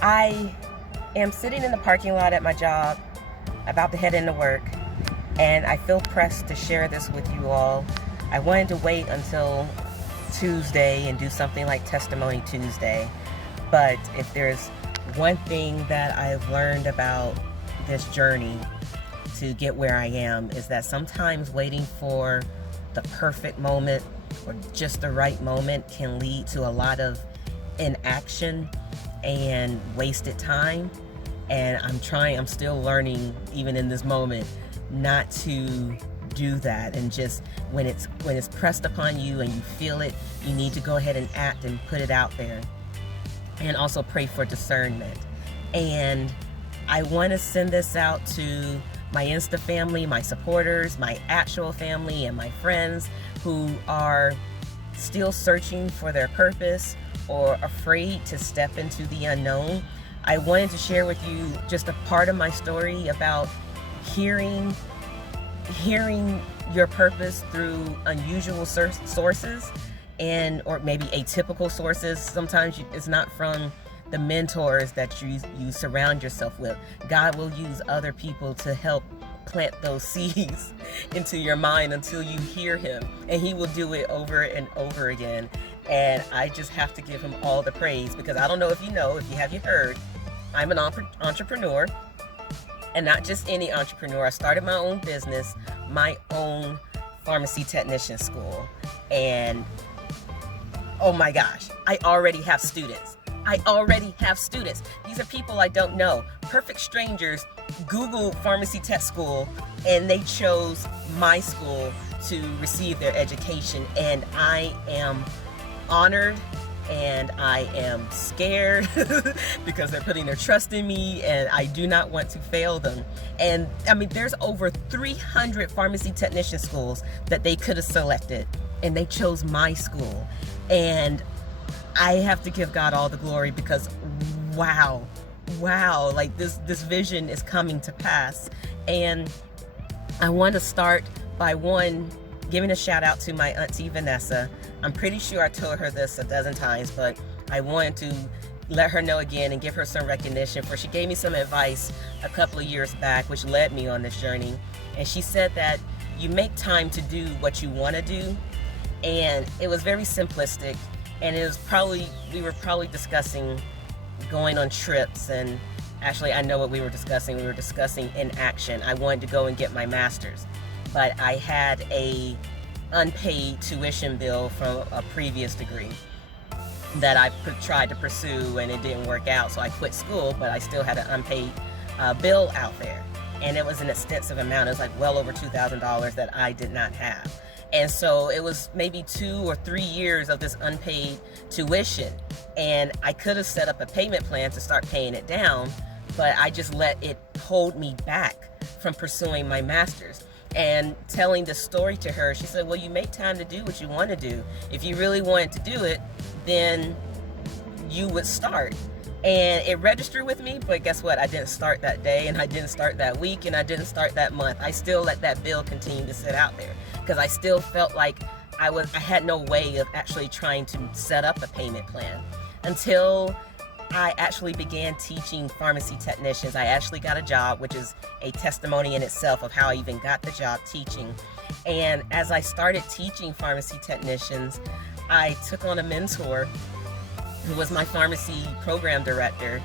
I am sitting in the parking lot at my job, about to head into work, and I feel pressed to share this with you all. I wanted to wait until Tuesday and do something like Testimony Tuesday, but if there's one thing that I've learned about this journey to get where I am, is that sometimes waiting for the perfect moment or just the right moment can lead to a lot of inaction and wasted time. And I'm still learning, even in this moment, not to do that. And just when it's pressed upon you and you feel it, you need to go ahead and act and put it out there. And also pray for discernment. And I want to send this out to my Insta family, my supporters, my actual family, and my friends who are still searching for their purpose or afraid to step into the unknown. I wanted to share with you just a part of my story about hearing your purpose through unusual sources, or maybe atypical sources. Sometimes it's not from the mentors that you surround yourself with. God will use other people to help plant those seeds into your mind until you hear him, and he will do it over and over again. And I just have to give him all the praise, because I don't know if you have heard, I'm an entrepreneur, and not just any entrepreneur. I started my own business, my own pharmacy technician school, and oh my gosh, I already have students. These are people I don't know. Perfect strangers Googled pharmacy tech school, and they chose my school to receive their education. And I am honored, and I am scared because they're putting their trust in me, and I do not want to fail them. And I mean, there's over 300 pharmacy technician schools that they could have selected, and they chose my school. And I have to give God all the glory, because wow, like this vision is coming to pass. And I want to start by giving a shout out to my auntie Vanessa. I'm pretty sure I told her this a dozen times, but I wanted to let her know again and give her some recognition, for she gave me some advice a couple of years back, which led me on this journey. And she said that you make time to do what you want to do. And it was very simplistic. And we were probably discussing going on trips, and actually I know what we were discussing. We were discussing inaction. I wanted to go and get my master's, but I had a unpaid tuition bill from a previous degree that I tried to pursue, and it didn't work out. So I quit school, but I still had an unpaid bill out there. And it was an extensive amount. It was like well over $2,000 that I did not have. And so it was maybe 2 or 3 years of this unpaid tuition. And I could have set up a payment plan to start paying it down, but I just let it hold me back from pursuing my master's. And telling the story to her, she said, well, you make time to do what you want to do. If you really wanted to do it, then you would start. And it registered with me, but guess what? I didn't start that day, and I didn't start that week, and I didn't start that month. I still let that bill continue to sit out there, because I still felt like I had no way of actually trying to set up a payment plan until I actually began teaching pharmacy technicians. I actually got a job, which is a testimony in itself of how I even got the job teaching. And as I started teaching pharmacy technicians, I took on a mentor who was my pharmacy program director.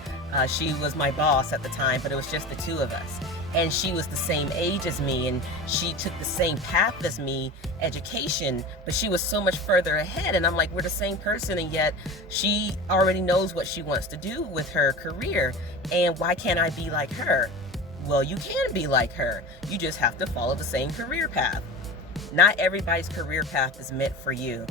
She was my boss at the time, but it was just the two of us. And she was the same age as me, and she took the same path as me, education, but she was so much further ahead. And I'm like, we're the same person, and yet she already knows what she wants to do with her career. And why can't I be like her? Well, you can be like her. You just have to follow the same career path. Not everybody's career path is meant for you.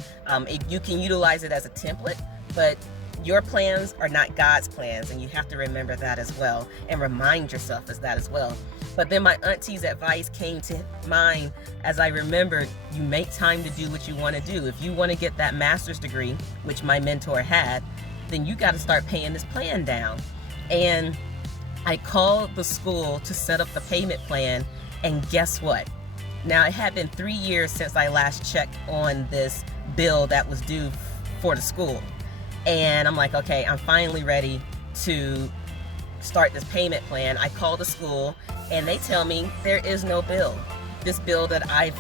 You can utilize it as a template, but your plans are not God's plans, and you have to remember that as well, and remind yourself of that as well. But then my auntie's advice came to mind as I remembered, you make time to do what you want to do. If you want to get that master's degree, which my mentor had, then you got to start paying this plan down. And I called the school to set up the payment plan, and guess what? Now, it had been 3 years since I last checked on this bill that was due for the school. And I'm like, okay, I'm finally ready to start this payment plan. I call the school and they tell me there is no bill. This bill that I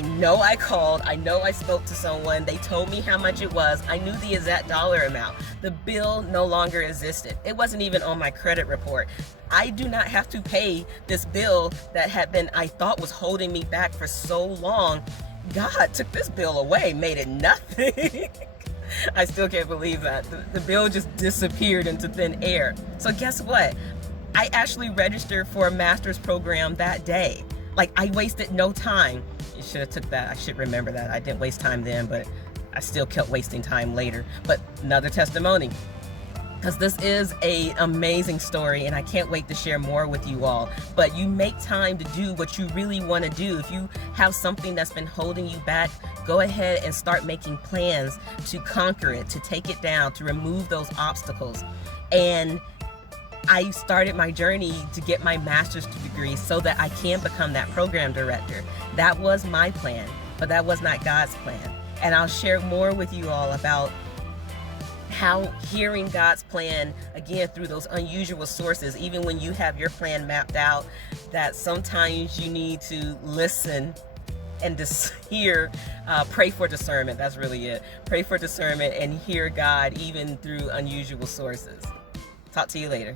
know I called, I know I spoke to someone, they told me how much it was, I knew the exact dollar amount. The bill no longer existed. It wasn't even on my credit report. I do not have to pay this bill that had been, I thought was holding me back for so long. God took this bill away, made it nothing. I still can't believe that. The bill just disappeared into thin air. So guess what? I actually registered for a master's program that day. Like, I wasted no time. You should have took that. I should remember that. I didn't waste time then, but I still kept wasting time later. But another testimony, because this is an amazing story and I can't wait to share more with you all. But you make time to do what you really want to do. If you have something that's been holding you back, go ahead and start making plans to conquer it, to take it down, to remove those obstacles. And I started my journey to get my master's degree so that I can become that program director. That was my plan, but that was not God's plan. And I'll share more with you all about how hearing God's plan, again, through those unusual sources, even when you have your plan mapped out, that sometimes you need to listen and just hear, pray for discernment. That's really it. Pray for discernment and hear God even through unusual sources. Talk to you later.